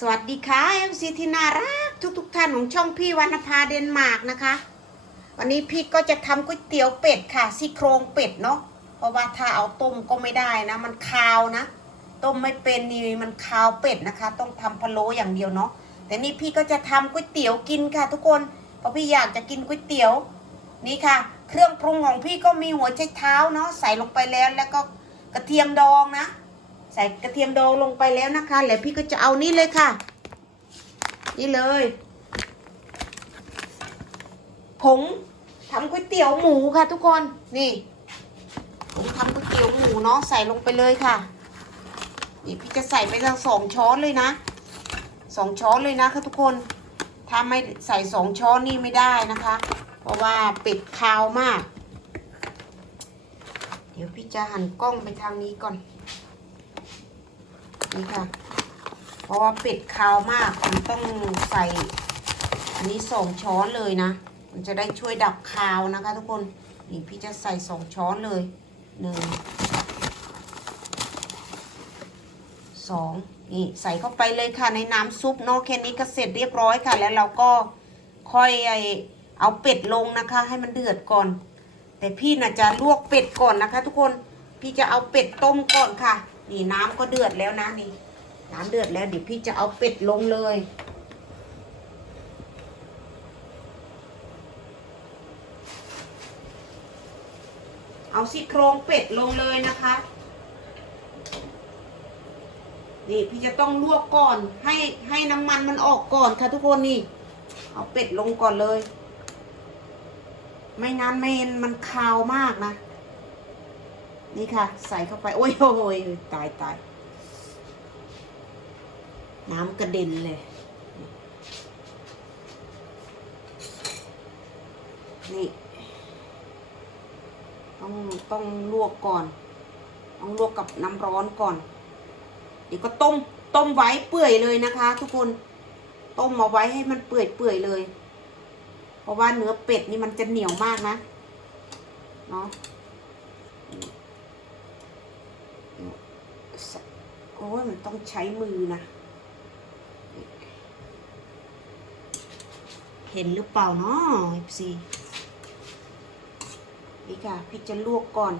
สวัสดีค่ะเอฟซีที่น่ารักทุกทุกๆท่านของช่องพี่วรรณภาเดนมาร์กนะคะ วันนี้พี่ก็จะทำก๋วยเตี๋ยวเป็ดค่ะซี่โครงเป็ดเนาะเพราะว่าถ้าเอาต้มก็ไม่ได้นะ มันคาวนะ ต้มไม่เป็นนี่มันคาวเป็ดนะคะ ต้องทำพะโล้อย่างเดียวเนาะแต่นี่พี่ก็จะทำก๋วยเตี๋ยวกินค่ะ ทุกคนเพราะพี่อยากจะกินก๋วยเตี๋ยวนี่ค่ะ เครื่องปรุงของพี่ก็มีหัวไชเท้าเนาะใส่ลงไปแล้วแล้วก็กระเทียมดองนะ ใส่กระเทียมดองลงไปแล้วนะคะ แล้วพี่ก็จะเอานี่เลยค่ะ นี่เลยผงทำก๋วยเตี๋ยวหมูค่ะ ทุกคนนี่ผงทำก๋วยเตี๋ยวหมูเนาะใส่ลงไปเลยค่ะนี่พี่จะใส่ไปสักสองช้อนเลยนะสองช้อนเลยนะคะทุกคนถ้าไม่ใส่สองช้อนนี่ไม่ได้นะคะ เพราะว่าเป็ดคาวมาก เดี๋ยวพี่จะหันกล้องไปทางนี้ก่อน นี่ค่ะ เพราะว่าเป็ดคาวมาก มันต้องใส่ อันนี้สองช้อนเลยนะ มันจะได้ช่วยดับคาวนะคะ ทุกคน นี่พี่จะใส่สองช้อนเลยหนึ่งสองนี่ใส่เข้าไปเลยค่ะในน้ำซุปเนาะแค่นี้ก็เสร็จเรียบร้อยค่ะ แล้วเราก็ค่อยไอเอาเป็ดลงนะคะ ให้มันเดือดก่อน แต่พี่น่ะจะลวกเป็ดก่อนนะคะ ทุกคนพี่จะเอาเป็ดต้มก่อนค่ะ นี่น้ำก็เดือดแล้วนะนี่ น้ำเดือดแล้วเดี๋ยวพี่จะเอาเป็ดลงเลย เอาซี่โครงเป็ดลงเลยนะคะ นี่พี่จะต้องลวกก่อนให้ให้น้ำมันมันออกก่อนค่ะทุกคนนี่ เอาเป็ดลงก่อนเลย ไม่งั้นไม่งั้นมันคาวมากนะ นี่ค่ะ ใส่เข้าไป โอ้ยโอ้ยตายตายน้ำกระเด็นเลย นี่ ต้องต้องลวกก่อน ต้องลวกกับน้ำร้อนก่อน เดี๋ยวก็ต้ม ต้มไว้เปื่อยเลยนะคะ ทุกคน ต้มมาไว้ให้มันเปื่อยเปื่อยเลย เพราะว่าเนื้อเป็ดนี่มันจะเหนียวมากนะ เนาะ โอ้ยมันต้องใช้มือนะ เห็นหรือเปล่าเนาะเอฟซีนี่ค่ะ พี่จะลวกก่อน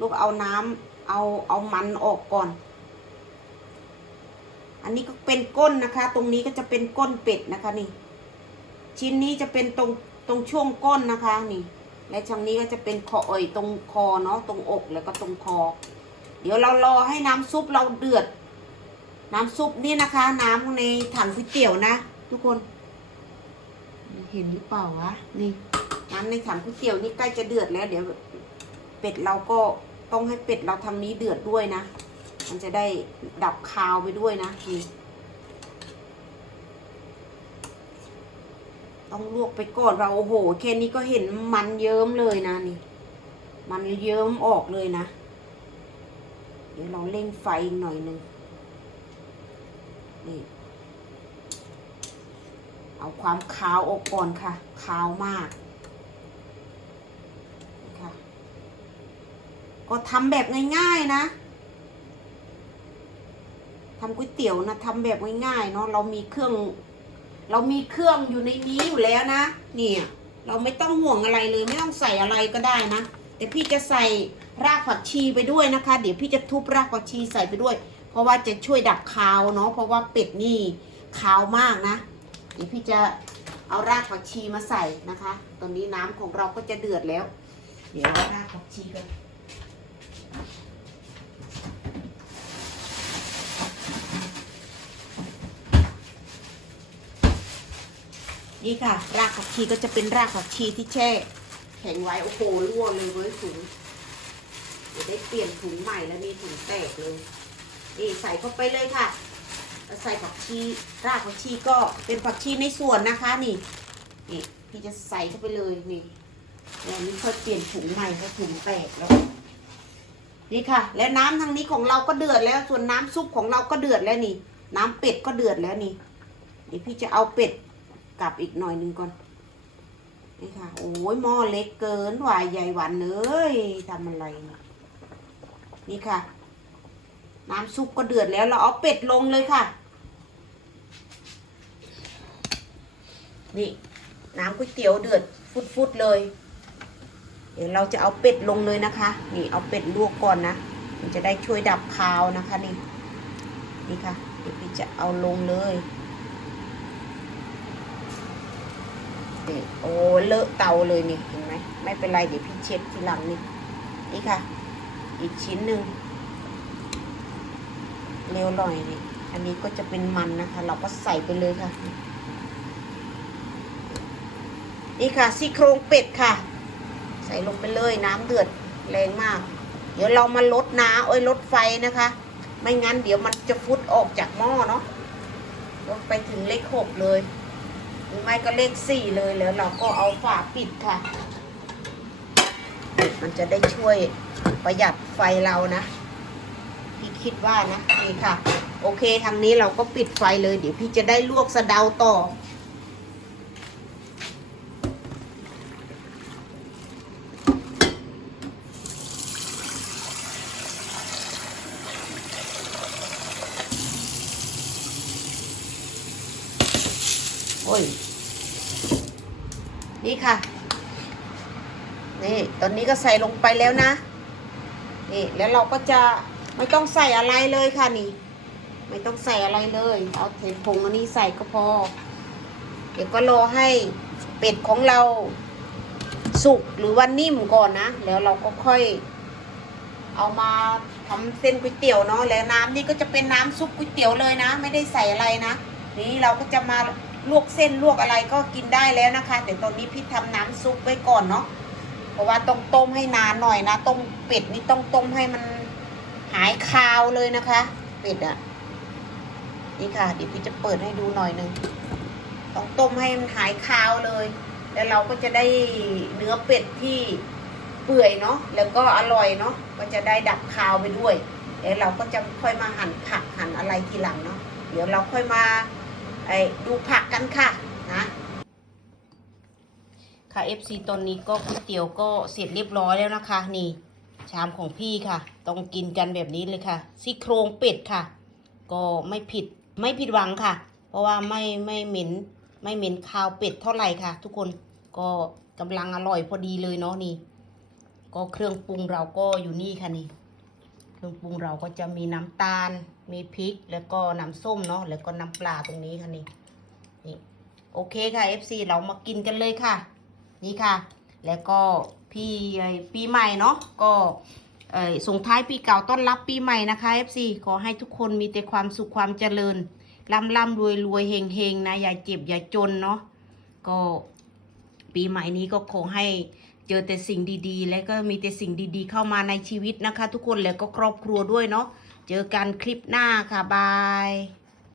ลวกเอาน้ำเอาเอามันออกก่อน อันนี้ก็เป็นก้นนะคะ ตรงนี้ก็จะเป็นก้นเป็ดนะคะนี่ ชิ้นนี้จะเป็นตรงตรงช่วงก้นนะคะนี่ และช่างนี้ก็จะเป็นคอเอ่ยตรงคอเนาะตรงอกแล้วก็ตรงคอ เดี๋ยวเรารอให้น้ำซุปเราเดือด น้ำซุปนี่นะคะ น้ำในถังก๋วยเตี๋ยวนะทุกคน เห็นหรือเปล่าวะนี่น้ำในถังก๋วยเตี๋ยวนี่ใกล้จะเดือดแล้ว เดี๋ยว เป็ดเราก็ต้องให้เป็ดเราทางนี้เดือดด้วยนะมันจะได้ดับคาวไปด้วยนะนี่ต้องลวกไปก่อนเราโอ้โหแค่นี้ก็เห็นมันเยิ้มเลยนะนี่ มันเยิ้มออกเลยนะ เดี๋ยวเราเร่งไฟอีกหน่อยหนึ่งนี่เอาความคาวออกก่อนค่ะคาวมากค่ะก็ทำแบบง่ายๆนะทำก๋วยเตี๋ยวนะทำแบบง่ายๆเนาะเรามีเครื่อง เรามีเครื่องอยู่ในนี้อยู่แล้วนะเนี่ยเราไม่ต้องห่วงอะไรเลยไม่ต้องใส่อะไรก็ได้นะ แต่พี่จะใส่รากผักชีไปด้วยนะคะ เดี๋ยวพี่จะทุบรากผักชีใส่ไปด้วย เพราะว่าจะช่วยดับคาวเนาะเพราะว่าเป็ดนี่คาวมากนะ เดี๋ยวพี่จะเอารากผักชีมาใส่นะคะ ตอนนี้น้ำของเราก็จะเดือดแล้ว เดี๋ยวรากผักชีกันนี่ค่ะ รากผักชีก็จะเป็นรากผักชีที่แช่ ข็งไว้โอ้โหร่วงเลยเว้ยถุงเดี๋ยวได้เปลี่ยนถุงใหม่แล้วมีถุงแตกเลยนี่ใส่เข้าไปเลยค่ะ ใส่ผักชีรากผักชีก็เป็นผักชีในส่วนนะคะนี่นี่พี่จะใส่เข้าไปเลยนี่แล้วนี่ค่อยเปลี่ยนถุงใหม่เพราะถุงแตกแล้วนี่ค่ะ แล้วน้ำทางนี้ของเราก็เดือดแล้ว ส่วนน้ำซุปของเราก็เดือดแล้วนี่ น้ำเป็ดก็เดือดแล้วนี่เดี๋ยวพี่จะเอาเป็ดกลับอีกหน่อยหนึงก่อน นี่ค่ะ โอ้ยหม้อเล็กเกินหวายใหญ่หวานเอ้ยทำอะไร นี่ค่ะ น้ำซุปก็เดือดแล้วเราเอาเป็ดลงเลยค่ะ นี่ น้ำก๋วยเตี๋ยวเดือดฟุดๆเลย เดี๋ยวเราจะเอาเป็ดลงเลยนะคะ นี่เอาเป็ดลวกก่อนนะมันจะได้ช่วยดับคาวนะคะนี่ นี่ค่ะเดี๋ยวพี่จะเอาลงเลย นี่โอ้เลอะเตาเลยนี่เห็นไหมไม่เป็นไรเดี๋ยวพี่เช็ดทีหลังนี่นี่ค่ะ อีกชิ้นหนึ่งเร็วหน่อยนี่อันนี้ก็จะเป็นมันนะคะ เราก็ใส่ไปเลยค่ะ นี่ค่ะซี่โครงเป็ดค่ะ ใส่ลงไปเลยน้ำเดือดแรงมาก เดี๋ยวเรามาลดน้ำโอ้ยลดไฟนะคะ ไม่งั้นเดี๋ยวมันจะฟุดออกจากหม้อเนาะลดไปถึงเลขหกเลย รือไม่ก็เลขสี่เลยแล้วเราก็เอาฝาปิดค่ะ มันจะได้ช่วยประหยัดไฟเรานะพี่คิดว่านะนี่ค่ะ โอเคทางนี้เราก็ปิดไฟเลยเดี๋ยวพี่จะได้ลวกสะเดาต่อ โอ้ย นี่ค่ะ นี่ ตอนนี้ก็ใส่ลงไปแล้วนะ นี่ แล้วเราก็จะไม่ต้องใส่อะไรเลยค่ะนี่ ไม่ต้องใส่อะไรเลย เอาเทผงอันนี้ใส่ก็พอ เดี๋ยวก็รอให้เป็ดของเราสุกหรือว่านิ่มก่อนนะ แล้วเราก็ค่อยเอามาทำเส้นก๋วยเตี๋ยวเนาะแล้วน้ำนี่ก็จะเป็นน้ำซุปก๋วยเตี๋ยวเลยนะ ไม่ได้ใส่อะไรนะ นี่เราก็จะมา ลวกเส้นลวกอะไรก็กินได้แล้วนะคะ แต่ตอนนี้พี่ทำน้ำซุปไว้ก่อนเนาะเพราะว่าต้องต้มให้นานหน่อยนะต้มเป็ดนี่ต้องต้มให้มันหายคาวเลยนะคะ เป็ดอะ่ะนี่ค่ะเดี๋ยวพี่จะเปิดให้ดูหน่อยหนึ่งต้องต้มให้มันหายคาวเลย แล้วเราก็จะได้เนื้อเป็ดที่เปื่อยเนาะแล้วก็อร่อยเนาะก็จะได้ดับคาวไปด้วยแล้วเราก็จะค่อยมาหั่นผักหั่นอะไรทีหลังเนาะเดี๋ยวเราค่อยมา ไอ้ดูผักกันค่ะนะค่ะ FC ตอนนี้ก็ก๋วยเตี๋ยวก็เสร็จเรียบร้อยแล้วนะคะ นี่ ชามของพี่ค่ะ ต้องกินกันแบบนี้เลยค่ะซี่โครงเป็ดค่ะ ก็ไม่ผิดไม่ผิดหวังค่ะ เพราะว่าไม่ไม่เหม็นไม่เหม็นคาวเป็ดเท่าไหร่ค่ะ ทุกคนก็กำลังอร่อยพอดีเลยเนาะนี่ ก็เครื่องปรุงเราก็อยู่นี่ค่ะนี่ เครื่องปรุงเราก็จะมีน้ำตาล มีพริกแล้วก็น้ำส้มเนาะแล้วก็น้ำปลาตรงนี้ค่ะนี่นี่โอเคค่ะ FC เรามากินกันเลยค่ะ นี่ค่ะ แล้วก็พี่ไอ้ปีใหม่เนาะก็เออส่งท้ายปีเก่าต้อนรับปีใหม่นะคะ FC ขอให้ทุกคนมีแต่ความสุขความเจริญร่ำร่ำรวยรวยเฮงเฮงนะ อย่าเจ็บอย่าจนเนาะก็ปีใหม่นี้ก็ขอให้เจอแต่สิ่งดีๆ และก็มีแต่สิ่งดีๆ เข้ามาในชีวิตนะคะ ทุกคนแล้วก็ครอบครัวด้วยเนาะ เจอกันคลิปหน้าค่ะ บาย